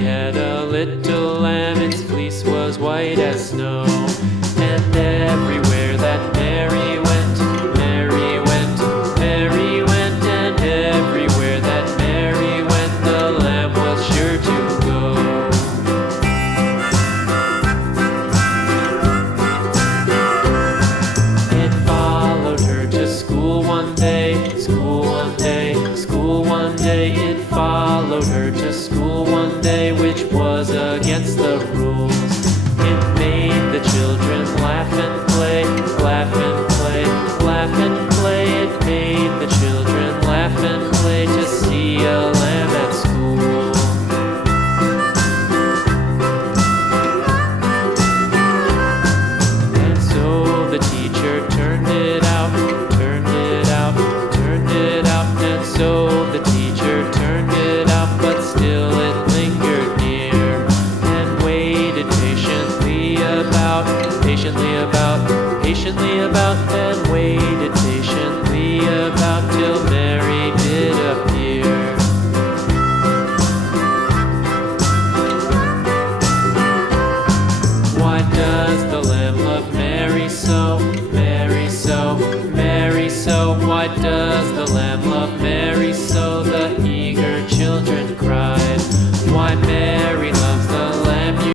Mary had a little lamb, its fleece was white as snow. And everywhere that Mary went, Mary went, Mary went, and everywhere that Mary went, the lamb was sure to go. It followed her to school one day, school one day, school one day. It followed her to school one day, which was against the rules.